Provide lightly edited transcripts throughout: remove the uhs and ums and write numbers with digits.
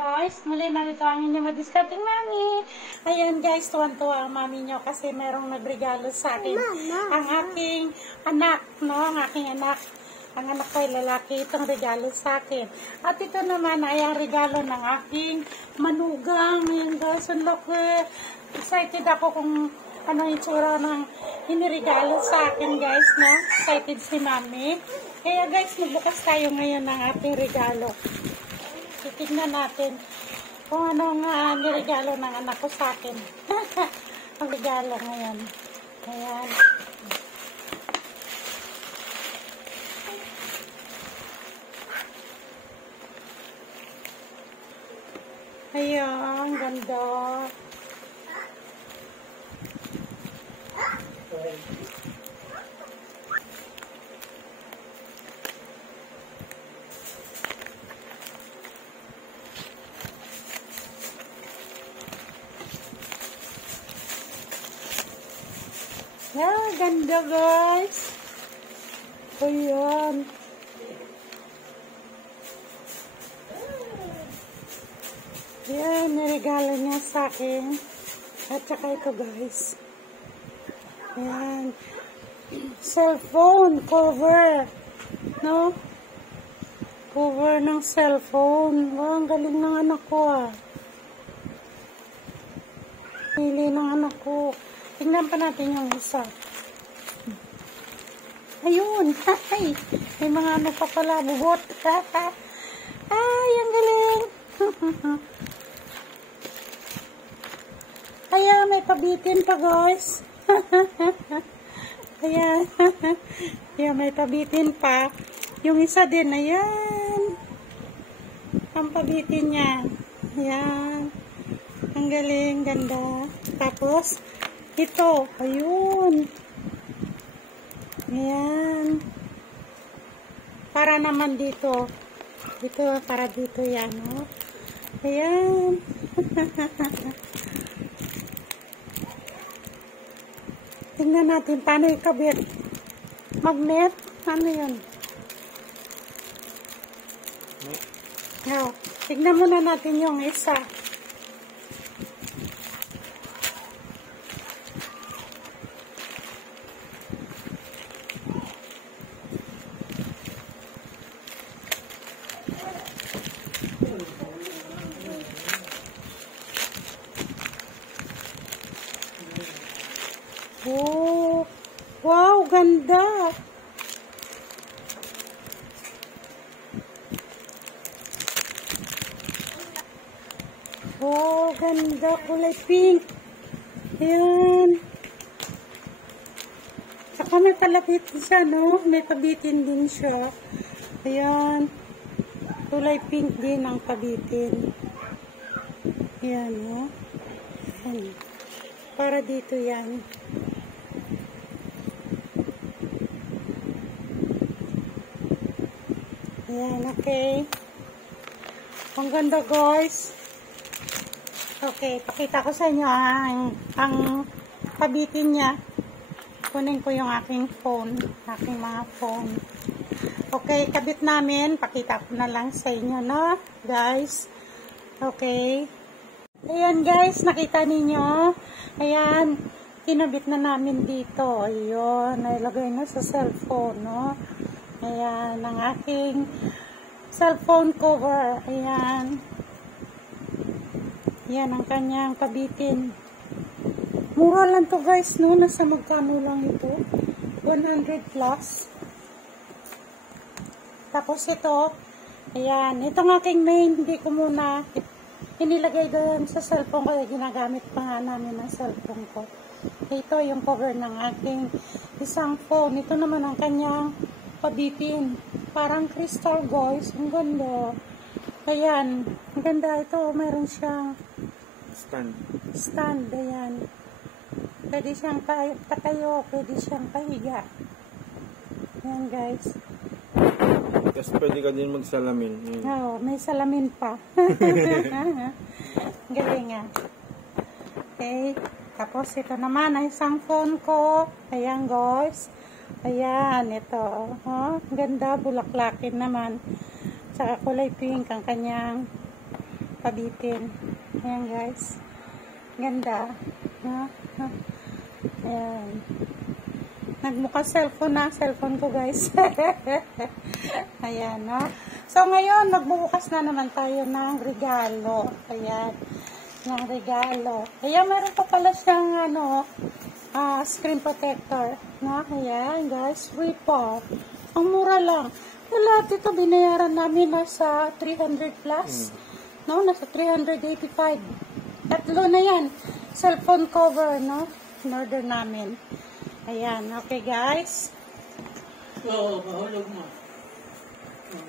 guys, muli narito ang inyong madiscarding mami. Ayan guys, tuwan-tuwa ang mami nyo kasi merong nagregalo sa akin. Ang aking anak, no? Ang aking anak. Ang anak ko ay lalaki, itong regalo sa akin. At ito naman ay ang regalo ng aking manugang. Ayan guys, ang laki. Excited ako kung ano yung tsura ng iniregalo sa akin guys, no? Excited si mami. Kaya guys, magbukas tayo ngayon ng ating regalo. Titignan natin kung anong niregalo ng anak ko sa akin. Ang regalo ngayon. Ayan. Ayan, ganda. Yeah, ganda guys. Ayan. Ayan, niregalo niya sa akin. At saka ito guys. Ayan. Cellphone cover. No? Cover ng cellphone. Wow, ang galing ng anak ko ah. Pili ng anak ko. Tingnan pa natin yung isa. Ayun. Ay, may mga ano pa pala. Bubot. Ay, ang galing. Ayan, may pabitin pa guys. Ayan. Ayan, may pabitin pa. Yung isa din, ayan. Ang pabitin niya. Ayan. Ang galing, ganda. Tapos, ito, ayun. Ayan. Para naman dito. Dito, para dito yan, no? Ayan. Tingnan natin paano ikabit. Magnet? Ano yun? Now, tingnan muna natin yung isa. Oh, wow, ganda. Oh, ganda, kulay pink. Ayan. Saka may palapit siya, no? May pabitin din siya. Ayan. Kulay pink din ang pabitin. Ayan, no? Ayan. Para dito yan. Ayan, okay. Ang ganda guys. Okay, pakita ko sa inyo ang pabitin niya. Kunin ko yung aking phone. Aking mga phone. Okay, kabit namin. Pakita ko na lang sa inyo, no? Guys. Okay. Ayan guys, nakita ninyo. Ayan, kinabit na namin dito. Ayun, nailagay na sa cellphone, no? Ayan, ang aking cellphone cover. Ayan. Ayan, ang kanyang pabitin. Mura lang to guys, no? Nasa magkano lang ito? 100 plus. Tapos ito, ayan, itong aking main, hindi ko muna inilagay doon sa cellphone ko, ginagamit pa nga namin ang cellphone ko. Ito yung cover ng aking isang phone. Ito naman ang kanyang pabitin. Parang crystal guys. Ang ganda. Ayan. Ang ganda ito. Meron siyang stand. Ayan. Pwede siyang patayo. Pwede siyang pahiga. Ayan guys. Tapos pwede ka din magsalamin. Oo, may salamin pa. Galing nga. Okay. Tapos ito naman ay isang phone ko. Ayan guys. Ayan, ito. Oh, ganda, bulaklakin naman. Saka kulay pink ang kanyang kabitin. Ayan guys. Ganda. No? Ayan. Nagmukha cellphone na. Cellphone ko guys. Ayan, no? So, ngayon, magbubukas na naman tayo ng regalo. Ayan. Ng regalo. Ayan, meron pa pala siyang, screen protector. No? Ayan, guys. Free po. Ang mura lang. Lahat ito, binayaran namin nasa 300 plus. No? Nasa 385. Tatlo na yan. Cellphone cover, no? In order namin. Ayan. Okay, guys. Oo, mahulog mo.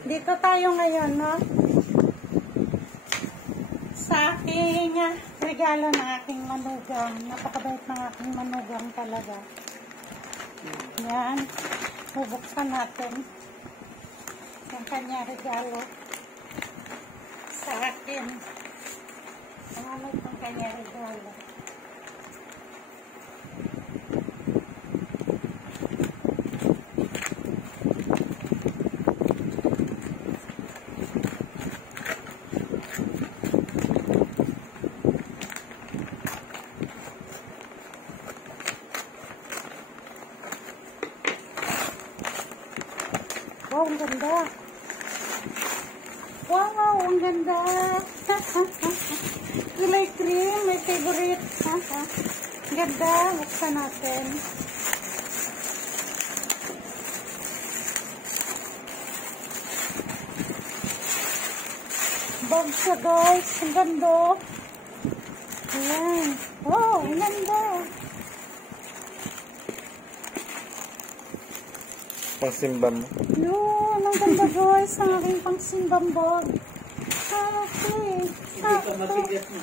Dito tayo ngayon, no? Sa aking regalo ng aking manugang. Napakabait ng aking manugang talaga. Yan. Bubuksan natin yung kanya regalo sa akin. Ano itong kanya regalo? Wow, ang ganda. Wow, ang ganda. Kulay cream, my favorite. Ang ganda. Buksan natin. Bag siya guys. Ang ganda. Ayan. Wow, ang ganda. Pangsimba mo. Yun, ang ganda guys, ang aking pangsimbang bag. Okay. Hindi ka mabigat mo.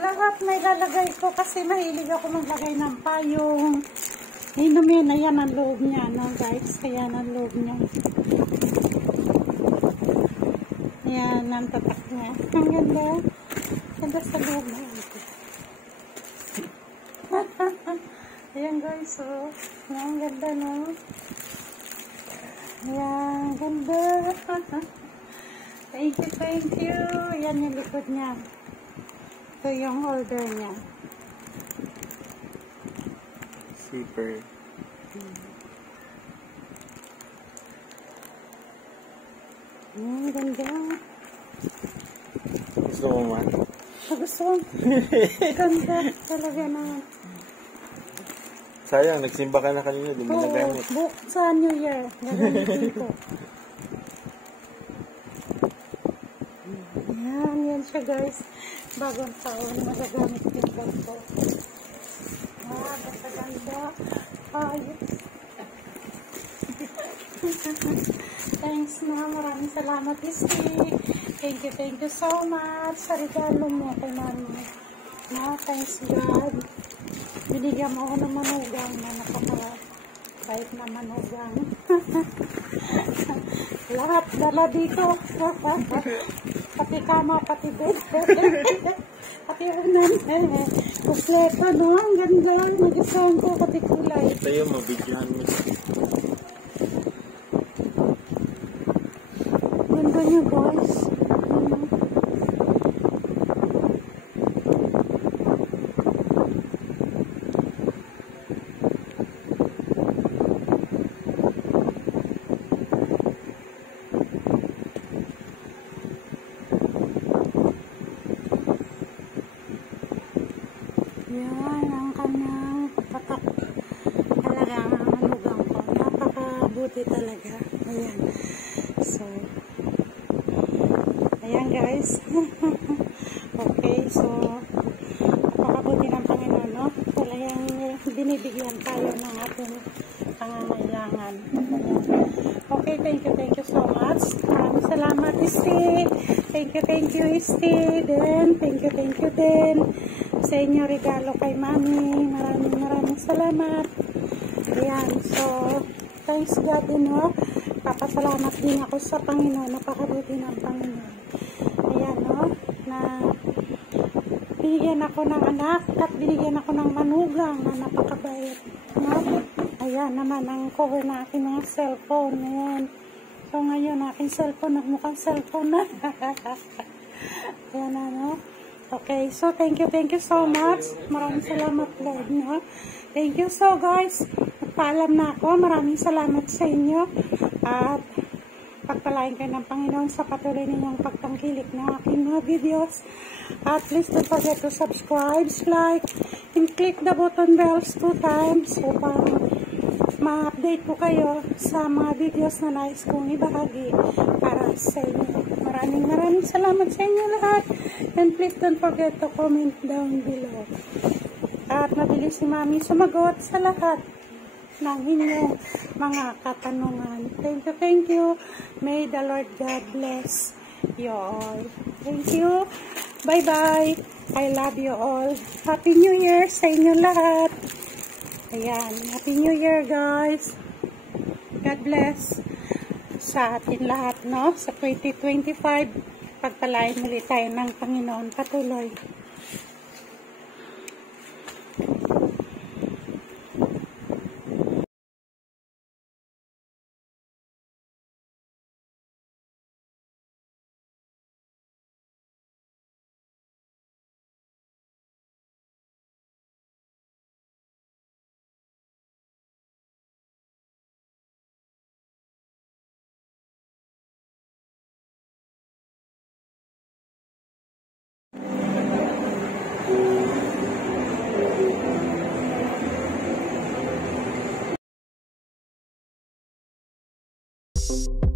Lahat may lalagay ko kasi mahilig ako maglagay ng payong. Inom yun, ayan ang loob niya, no guys. Ayan ang loob niya. Ayan, ang tatak niya. Ang ganda. Ganda sa loob na ito. Ayan guys, oh. Ang ganda, no? Ayan, ganda. Thank you, thank you. Ayan yung likod niya. Ito yung holder niya. Super. Ganda. Gusto mo man? Gusto ko. Ganda. Talaga naman. Sayang, nagsimba ka na kanina. Di mo nagamit. Book sa New Year. Gagamitin ko. Yan siya guys. Bagong taon. Magagamit din ko ito. Basta ganda. Ayos. Thanks na. Maraming salamat, Isti. Thank you so much sa regalo mo kay mami. Thanks God. Binigyan mo ako ng manugang na napaka-bait na manugang. Lahat dala dito. Pati kama, pati bed. Pati unan. Kusleta, no? Ang ganda. Nag-isang ko, pati kulay. Tayo, mabigyan mo. Ganda niyo, guys. Yan ang kanyang tatak. Talagang manugang ko. Napakabuti talaga. Ayan. So, ayan guys. Okay, so, napakabuti ng Panginoon, no? Talagang binibigyan tayo ng ating pangangailangan. Okay, thank you so much. Salamat, Isti. Thank you, Isti. Then, thank you din sa inyo regalo kay Mami. Maraming salamat. Ayan, so, thanks God din, no? Papasalamat din ako sa Panginoon. Napakabuti ng Panginoon. Ayan, no? Na binigyan ako ng anak at binigyan ako ng manugang na napakabait, no? Ayan naman ang cover na aking mga cellphone. Ayan. So, ngayon, aking cellphone, nagmukhang cellphone na. Ayan na, no? Okay, so thank you so much. Maraming salamat, Lord, no? Thank you. So, guys, paalam na ako. Maraming salamat sa inyo. At pagpalain kayo ng Panginoon sa patuloy ninyong pagtangkilik ng aking mga videos. At please don't forget to subscribe, like, and click the button bells 2 times upang ma-update po kayo sa mga videos na nais kong ibahagi para sa inyo. Maraming salamat sa inyo lahat. And please don't forget to comment down below. At mabilis si Mami sumagot sa lahat ng inyong mga katanungan. Thank you. May the Lord God bless you all. Thank you. Bye-bye. I love you all. Happy New Year sa inyo lahat. Ayan. Happy New Year, guys. God bless sa atin lahat, no? Sa 2025, pagpalain muli tayo ng Panginoon patuloy. You